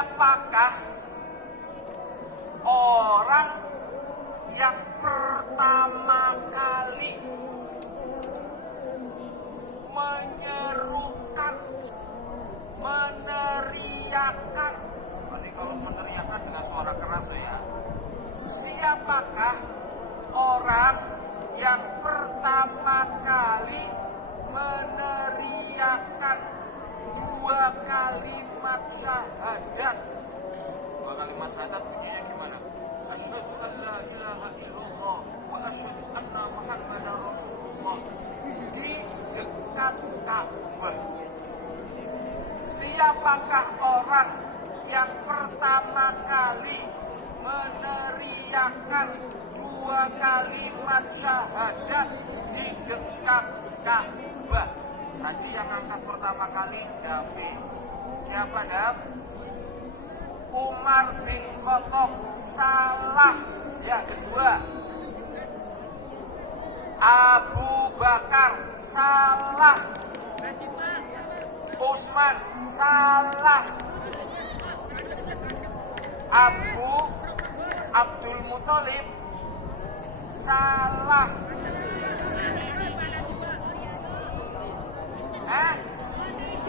siapakah orang yang pertama kali menyerukan, meneriakan. Ini kalau meneriakan dengan suara keras ya. Siapakah orang yang pertama kali meneriakan 2 kalimat syahadat? 2 kalimat syahadat bunyinya gimana? Asyhadu an la ilaha illallah wa asyhadu anna Muhammadar Rasulullah di dekat Ka'bah. Siapakah orang yang pertama kali meneriakan 2 kalimat syahadat di dekat Ka'bah? Tadi yang angkat pertama kali Davi. Siapa Dav? Umar bin Khattab. Salah. Yang kedua Abu Bakar. Salah. Utsman. Salah. Abdul Muthalib. Salah.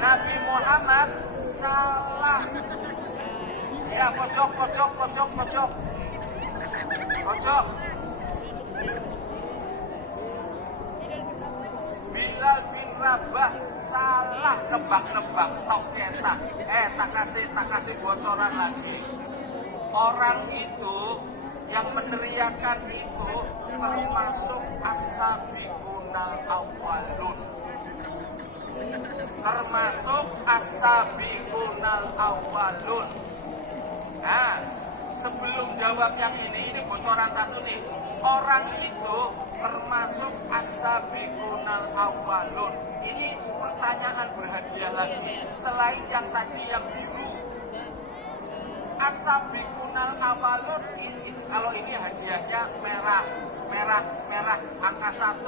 Nabi Muhammad. Salah. Ya, pojok. Bilal bin Rabah. Salah. Nebak-nebak tok ketak. Tak kasih bocoran lagi. Orang itu yang meneriakan itu termasuk as-sabiqunal awwalun. Termasuk as-sabiqunal awwalun. Nah, sebelum jawab yang ini bocoran satu nih. Orang itu termasuk as-sabiqunal awwalun. Ini pertanyaan berhadiah lagi. Selain yang tadi yang biru. As-sabiqunal awwalun ini, kalau ini hadiahnya merah. Angka 1,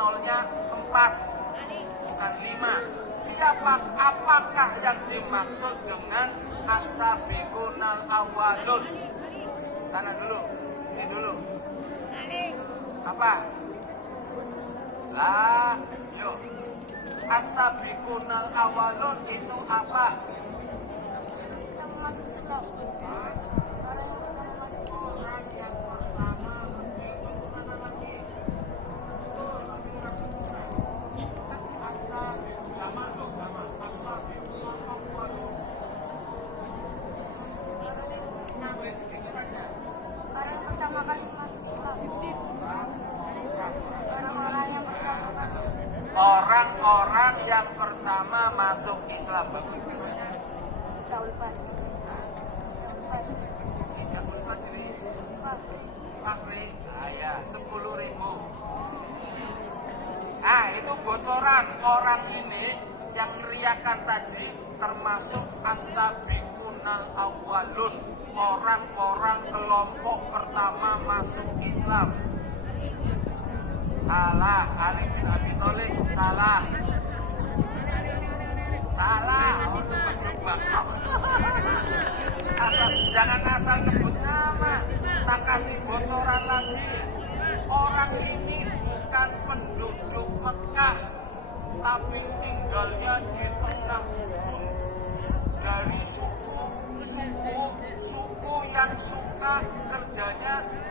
nolnya 4. Bukan 5. Apakah yang dimaksud dengan as-sabiqunal awwalun? Sana dulu. Ini dulu. Apa? Lah, yuk. As-sabiqunal awwalun itu apa? Pertama masuk Islam. Orang yang pertama masuk Islam. Orang yang pertama lagi. Orang yang pertama kali masuk Islam. Orang-orang yang pertama masuk Islam. Bagus. Taul Fajr. Tidak Fajri. Fakri. Ya, 10.000. Itu bocoran. Orang ini yang riakan tadi termasuk as-sabiqunal awwalun. Orang-orang kelompok pertama masuk Islam. Salah. Ali bin Abi Thalib. Salah. Jangan asal nyebut nama. Tak kasih bocoran lagi. Orang ini bukan penduduk Mekah, tapi tinggalnya di tengah gurun. Dari suku yang suka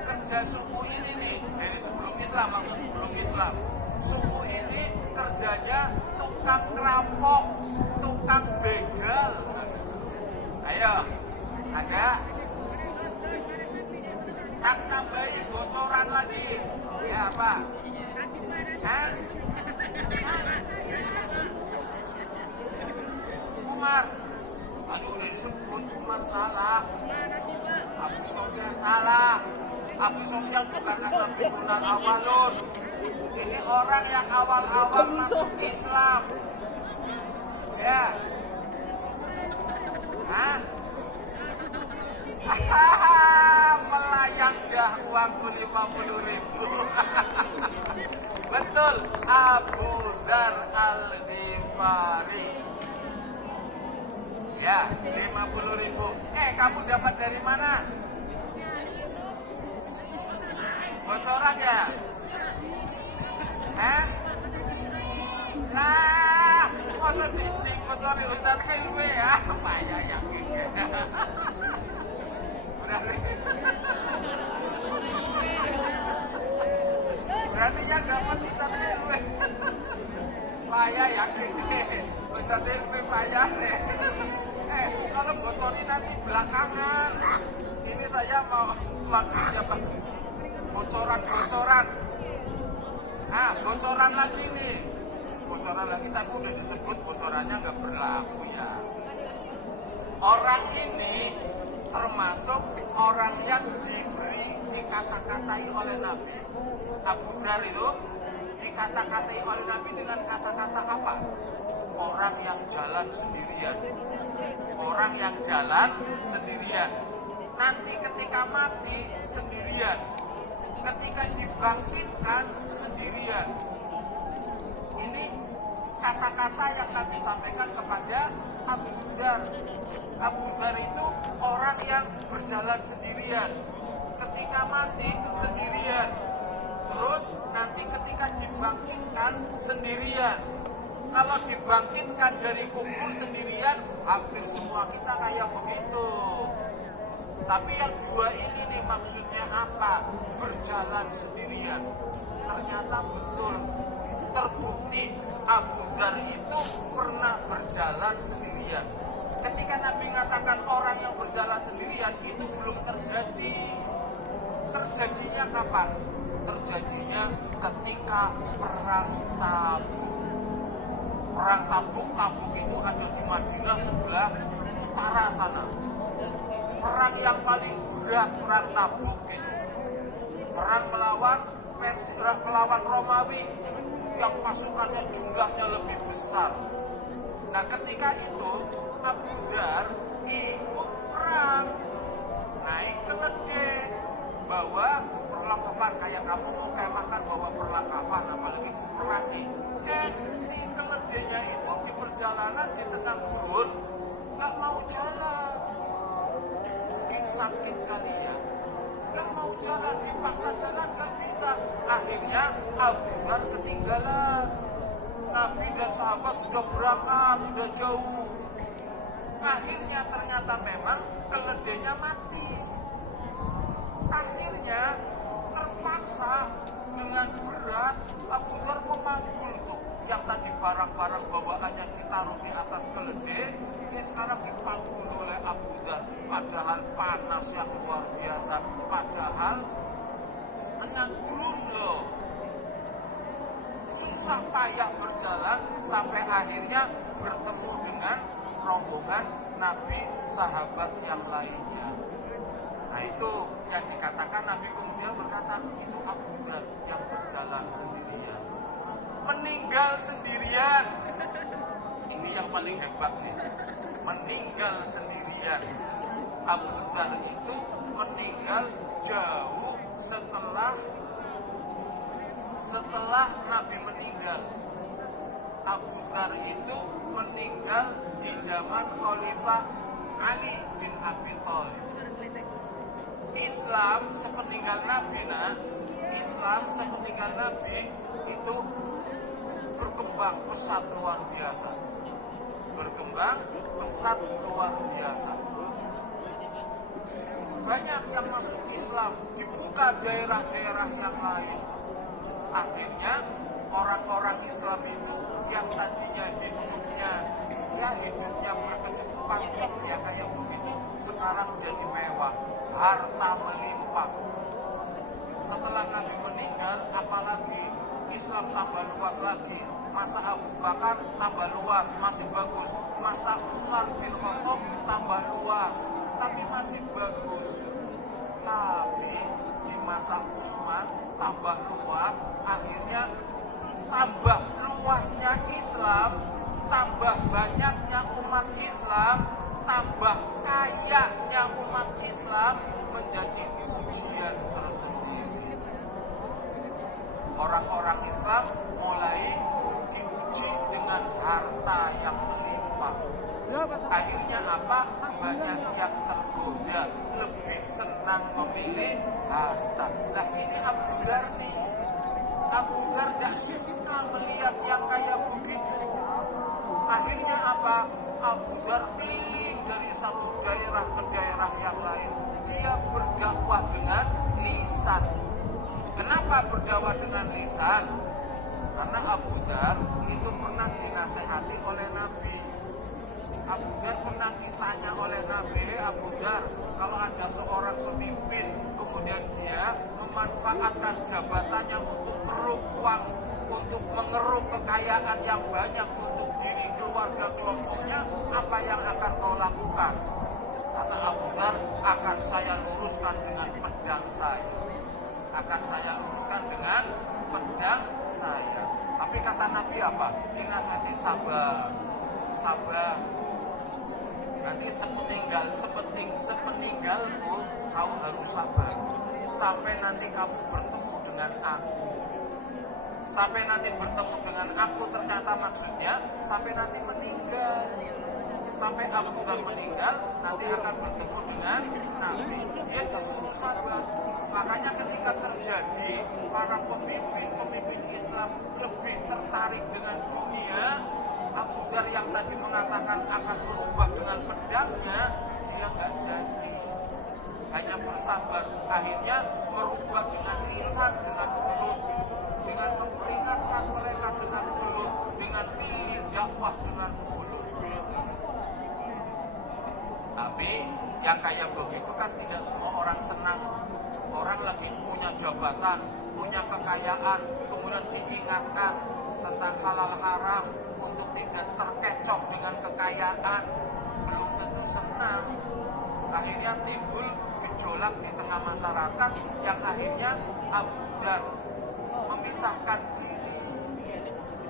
kerja suku ini nih. Dari sebelum Islam atau sebelum Islam. Suku ini kerjanya tukang rampok, tukang begal. Ayo, ada? Tak tambahin bocoran lagi. Ya apa? Umar. Aduh, udah disebut Umar salah. Abu Sofyan salah. Abu Sofyan bukan as-sabiqunal awwalun. Ini orang yang awal-awal masuk Islam. Ya. Melayang dah uang 50.000. Betul, Abu Dzar Al-Ghifari. Ya. Ya, 50.000. Kamu dapat dari mana? Bocoran ya? Lah, masa bocori Ustaz Hilmi ya? Apa ya yakin ya? Berarti yang dapat Ustaz Hilmi. Saya yakin nih, Ustaz Hilmi payah nih. Kalau bocorin nanti belakangan. Ini saya mau maksudnya Pak, bocoran. Bocoran lagi nih. Bocoran lagi tapi udah disebut bocorannya nggak berlaku ya. Orang ini termasuk orang yang dikata-katai oleh Nabi. Abu Dzar itu dikata-katai oleh Nabi dengan kata-kata apa? Orang yang jalan sendirian. Orang yang jalan sendirian. Nanti ketika mati sendirian. Ketika dibangkitkan sendirian. Ini kata-kata yang Nabi sampaikan kepada Abu Dzar. Abu Dzar itu orang yang berjalan sendirian. Ketika mati sendirian. Terus nanti ketika dibangkitkan sendirian. Kalau dibangkitkan dari kubur sendirian, hampir semua kita kayak begitu. Tapi yang dua ini nih maksudnya apa? Berjalan sendirian. Ternyata betul terbukti Abu Dzar itu pernah berjalan sendirian. Ketika Nabi mengatakan orang yang berjalan sendirian itu belum terjadi. Terjadinya kapan? Terjadinya ketika perang Tabuk. Perang Tabuk itu ada di Madinah sebelah utara sana. Perang yang paling berat, perang Tabuk itu. Perang melawan Romawi yang pasukannya jumlahnya lebih besar. Nah ketika itu Abu Dzar ikut perang, naik keledai, bawa perlengkapan kayak kamu mau kemahkan bawa perlengkapan, apalagi mau perang nih. Di keledainya itu di perjalanan di tengah gurun nggak mau jalan, mungkin sakit kali ya. Nggak mau jalan, dipaksa jalan nggak bisa. Akhirnya Abu Dzar ketinggalan. Nabi dan sahabat sudah berangkat, sudah jauh. Akhirnya ternyata memang keledainya mati. Akhirnya terpaksa dengan berat Abu Dzar memanggul tuh yang tadi barang-barang bawaannya ditaruh di atas keledai. Ini sekarang dipanggul oleh Abu Dzar, padahal panas yang luar biasa, padahal tengah gurun loh, susah payah berjalan sampai akhirnya bertemu dengan rombongan Nabi, sahabat yang lainnya. Nah itu yang dikatakan Nabi kemudian berkata itu Abu Dzar yang berjalan sendirian, meninggal sendirian. Ini yang paling hebat nih, meninggal sendirian. Abu Dzar itu meninggal jauh setelah Nabi meninggal. Abu Dzar itu meninggal di zaman Khalifah Ali bin Abi Thalib. Islam sepeninggal Nabi itu berkembang pesat luar biasa. Banyak yang masuk Islam, dibuka daerah-daerah yang lain. Akhirnya orang-orang Islam itu yang tadinya hidupnya berkecukupan ya kayak begitu, sekarang jadi mewah, harta melimpah. Setelah Nabi meninggal, apalagi Islam tambah luas lagi. Masa Abu Bakar tambah luas, masih bagus. Masa Umar bin Khattab tambah luas, tapi masih bagus. Tapi di masa Utsman tambah luas, akhirnya tambah luasnya Islam, tambah banyaknya umat Islam, tambah kayanya umat Islam, menjadi ujian tersendiri. Orang-orang Islam mulai diuji dengan harta yang melimpah, Akhirnya apa? Banyak yang tergoda, lebih senang memilih harta. Lah ini Abu Dzar nih. Abu Dzar tidak suka melihat yang kayak begitu. Akhirnya apa? Abu Dzar keliling dari satu daerah ke daerah yang lain. Dia berdakwah dengan lisan. Kenapa berdakwah dengan lisan? Karena Abu Dzar itu pernah dinasehati oleh Nabi. Abu Dzar pernah ditanya oleh Nabi, Abu Dzar, kalau ada seorang pemimpin, kemudian dia memanfaatkan jabatannya untuk meruk uang, untuk mengeruk kekayaan yang banyak untuk diri, keluarga, kelompoknya, apa yang akan kau lakukan? Kata Abu Dzar, akan saya luruskan dengan pedang saya. Akan saya luruskan dengan pedang saya. Tapi kata Nabi apa? Dinasihati sabar, sabar. Nanti sepeninggalmu kau harus sabar. Sampai nanti kamu bertemu dengan aku. Sampai nanti bertemu dengan aku, ternyata maksudnya sampai nanti meninggal. Sampai Abu Dzar meninggal, nanti akan bertemu dengan Nabi. Dia disuruh sabar. Makanya ketika terjadi para pemimpin Islam lebih tertarik dengan dunia, Abu Dzar yang tadi mengatakan akan berubah dengan pedangnya, dia nggak jadi. Hanya bersabar, akhirnya merubah dengan lisan, dengan mulut, dengan memperingatkan mereka dengan mulut, dengan keliling dakwah dengan mulut. Tapi yang kayak begitu kan tidak semua orang senang. Orang lagi punya jabatan, punya kekayaan, kemudian diingatkan tentang halal haram untuk tidak terkecoh dengan kekayaan, belum tentu senang. Akhirnya timbul gejolak di tengah masyarakat yang akhirnya Abu Dzar memisahkan diri.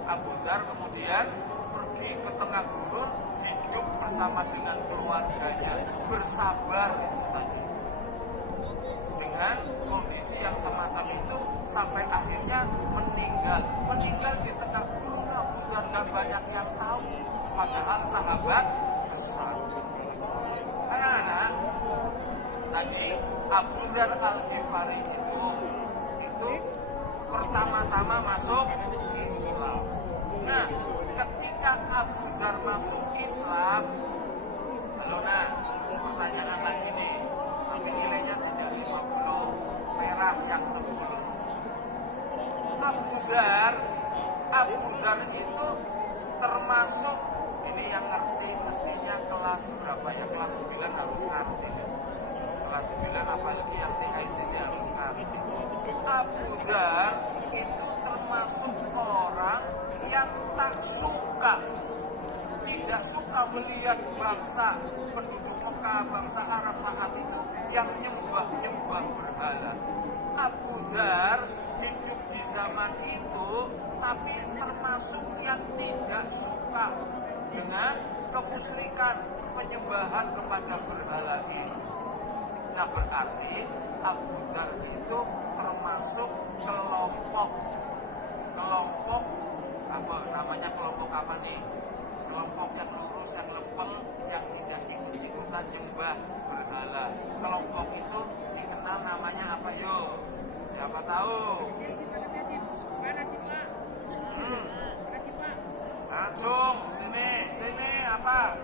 Abu Dzar kemudian pergi ke tengah gurun, hidup bersama dengan keluarganya, bersabar itu tadi. Dengan kondisi yang semacam itu sampai akhirnya meninggal di tengah gurun. Abu Dzar gak banyak yang tahu, padahal sahabat besar. Anak-anak, tadi Abu Dzar Al-Ghifari itu pertama-tama masuk Islam. Nah, ketika Abu Dzar masuk Islam, pertanyaan lagi nih, tapi nilainya tidak 50, merah yang 10. Abu Dzar itu termasuk, ini yang ngerti mestinya kelas berapa ya, kelas 9 harus ngerti. Kelas 9 apalagi yang TICC harus ngerti. Abu Dzar itu termasuk orang yang tidak suka melihat bangsa penduduk Mekah, bangsa Arab saat itu yang nyembah berhala. Abu Dzar hidup di zaman itu, tapi termasuk yang tidak suka dengan kemusyrikan, penyembahan kepada berhala itu. Nah, berarti Abu Dzar itu termasuk kelompok apa namanya, kelompok apa nih? Kelompok yang lurus, yang lempel, yang tidak ikut-ikutan nyembah berhala. Kelompok itu dikenal namanya apa yuk? Siapa tahu? Acung, sini apa?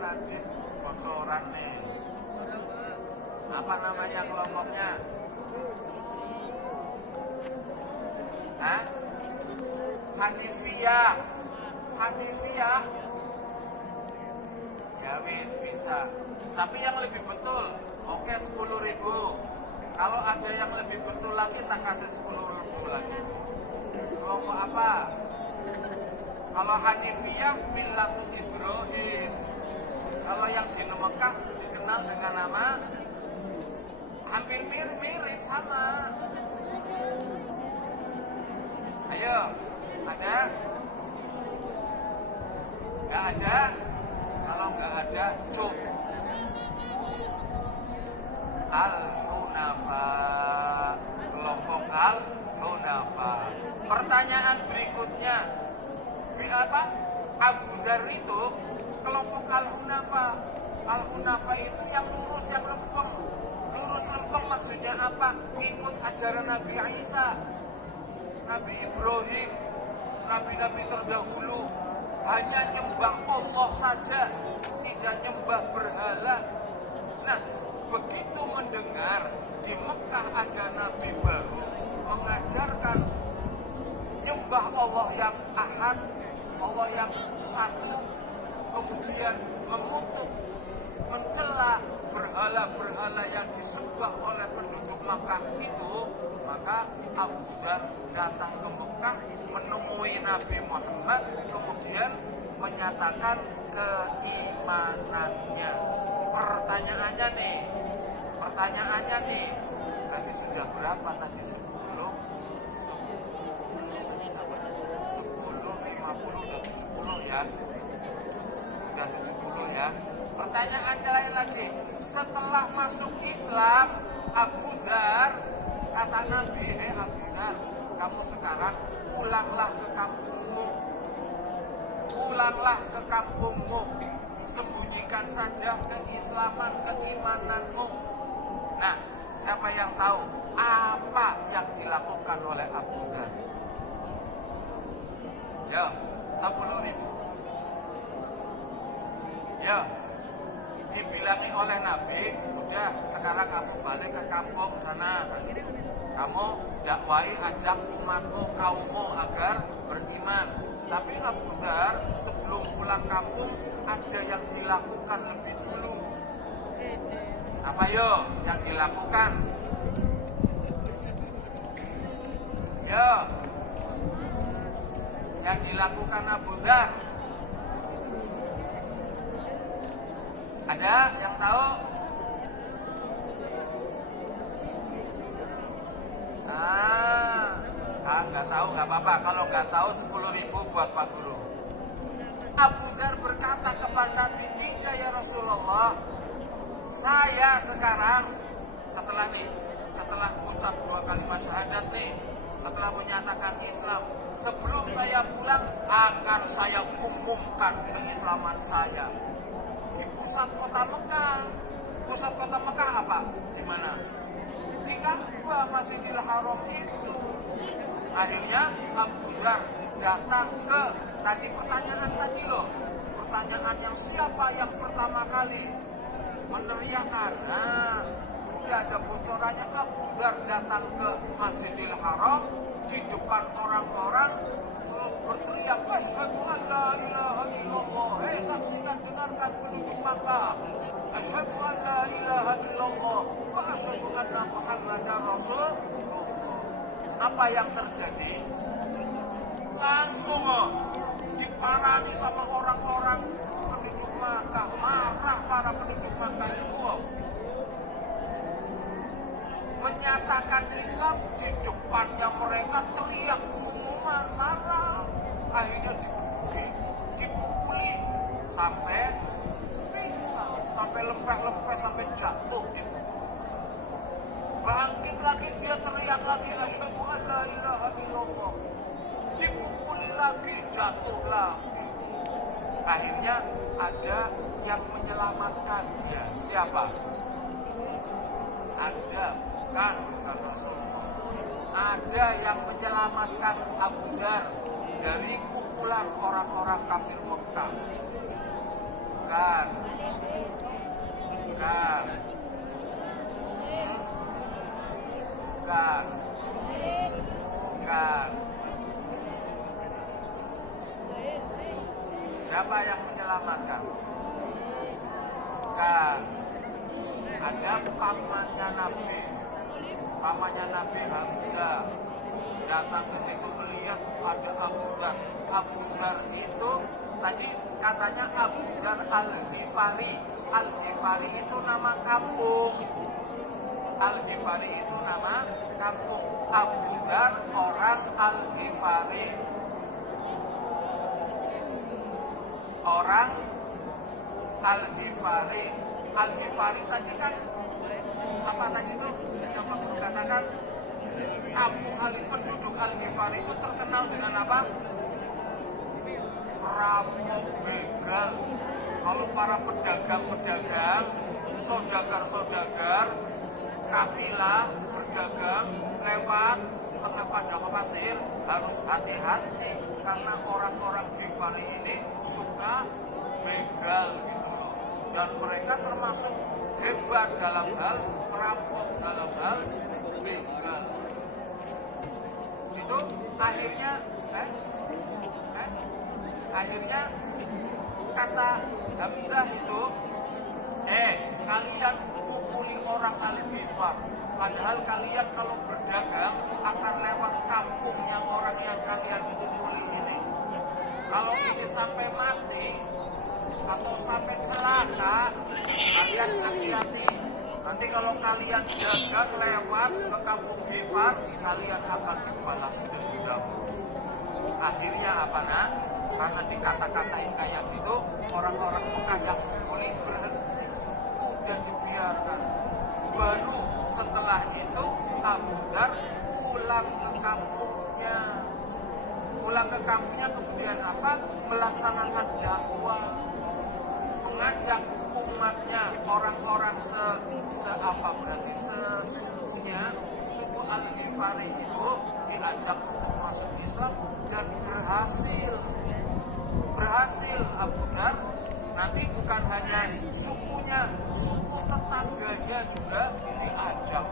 Radit bocoran nih. Apa namanya kelompoknya? Hanifiyah. Ya wis bisa. Tapi yang lebih betul, oke 10.000. Kalau ada yang lebih betul lagi, tak kasih 10.000 lagi. Kelompok apa? Kalau Hanifiyah, Millatu Ibrahim. Kalau yang di Mekah dikenal dengan nama hampir mirip sama. Ayo, ada? Nggak ada? Kalau nggak ada, cuk. Al-Hunafa. Kelompok Al-Hunafa. Pertanyaan berikutnya. Apa? Abu Dzar itu kelompok Al-Hunafa. Al-Hunafa itu yang lurus, yang lempeng. Lurus lempeng maksudnya apa? Ikut ajaran Nabi Isa, Nabi Ibrahim, nabi-nabi terdahulu. Hanya nyembah Allah saja, tidak nyembah berhala. Nah, begitu mendengar di Mekah ada nabi baru mengajarkan nyembah Allah yang ahad, Allah yang satu, kemudian mengutuk, mencela berhala-berhala yang disembah oleh penduduk Makkah itu, maka Abu Dzar datang ke Mekah menemui Nabi Muhammad, kemudian menyatakan keimanannya. Pertanyaannya nih, tadi sudah berapa tadi? 10, 50, udah 70 ya. Udah 70 ya. Pertanyaannya lain lagi. Setelah masuk Islam, Abu Dzar, kata Nabi, Abu Dzar, kamu sekarang pulanglah ke kampungmu. Pulanglah ke kampungmu. Sembunyikan saja keislaman, keimananmu. Nah, siapa yang tahu apa yang dilakukan oleh Abu Dzar? Ya, 10.000. Ya, dibilangi oleh Nabi, udah sekarang kamu balik ke kampung sana. Kamu dakwai, ajak umatmu, kaummu agar beriman. Tapi Abu Dzar sebelum pulang kampung ada yang dilakukan lebih dulu. Apa yo yang dilakukan? Yo, yang dilakukan Abu Dzar. Ada yang tahu? Nggak tahu, nggak apa-apa. Kalau nggak tahu 10.000 buat Pak Guru. Abu Dzar berkata kepada Nabi, "Tidak ya Rasulullah, saya sekarang setelah ucap 2 kalimat syahadat nih, setelah menyatakan Islam, sebelum saya pulang akan saya umumkan keislaman saya di pusat kota Mekah." Pusat kota Mekah apa? Di mana? Di Ka'bah, Masjidil Haram itu. Akhirnya Abu Dzar datang ke tadi pertanyaan tadi loh. Pertanyaan yang siapa yang pertama kali meneriakan. Nah, udah ada bocorannya. Abu Dzar datang ke Masjidil Haram di depan orang-orang terus berteriak, "Asyhadu an la ilaha illallah." Hei, saksikan, dengarkan penduduk Makkah. "Asyhadu an la ilaha illallah wa asyhadu anna Muhammadar Rasulullah." Apa yang terjadi? Langsung diparani sama orang-orang penduduk Makkah. Marah para penduduk Makkah itu. Menyatakan Islam di depannya mereka, teriak pengumuman, marah. Akhirnya dipukuli sampai pingsan, sampai lempeh-lempeh, sampai jatuh gitu. Bangkit lagi, dia teriak lagi, "Asyhadu an la ilaha illallah." Dipukuli lagi, jatuh lagi. Akhirnya ada yang menyelamatkan dia. Siapa? Ada, bukan Rasulullah. Ada yang menyelamatkan Abu Dzar dari pukulan orang-orang kafir Mekah. Bukan. Siapa yang menyelamatkan? Bukan. Ada pamannya Nabi Hamzah datang ke situ melihat ada Abu Dzar. Abu Dzar itu tadi katanya Abu Dzar Al-Ghifari. Al-Ghifari itu nama kampung. Al-Ghifari itu nama kampung. Abu Dzar orang Al-Ghifari. Orang Al-Ghifari. Al-Ghifari tadi kan apa tadi tuh yang Pak Guru katakan, kampung penduduk Al-Ghifari itu terkenal dengan apa? rampok, begal. Kalau para pedagang-pedagang, saudagar-saudagar, kafilah berdagang lewat tengah padang pasir harus hati-hati karena orang-orang Ghifari ini suka begal gitu loh. Dan mereka termasuk hebat dalam hal merampok, dalam hal begal. Itu akhirnya akhirnya kata Hamzah itu, kalian pukuli orang Al-Ghifar, padahal kalian kalau berdagang akan lewat kampungnya orang yang kalian pukuli ini. Kalau ini sampai mati atau sampai celaka, kalian hati-hati. Nanti kalau kalian dagang lewat ke kampung Ghifar, kalian akan dibalas dendam. Akhirnya apa nak? Karena dikata-katain kayak gitu, orang-orang Mekah yang pukuli berhenti, udah dibiarkan. Baru setelah itu Abu Dzar pulang ke kampungnya. Pulang ke kampungnya kemudian apa? Melaksanakan dakwah, mengajak umatnya, orang-orang sesukunya, suku Al-Ghifari itu diajak untuk masuk Islam dan berhasil Abu Dzar. Nanti bukan hanya sukunya, suku tetangganya juga diajak.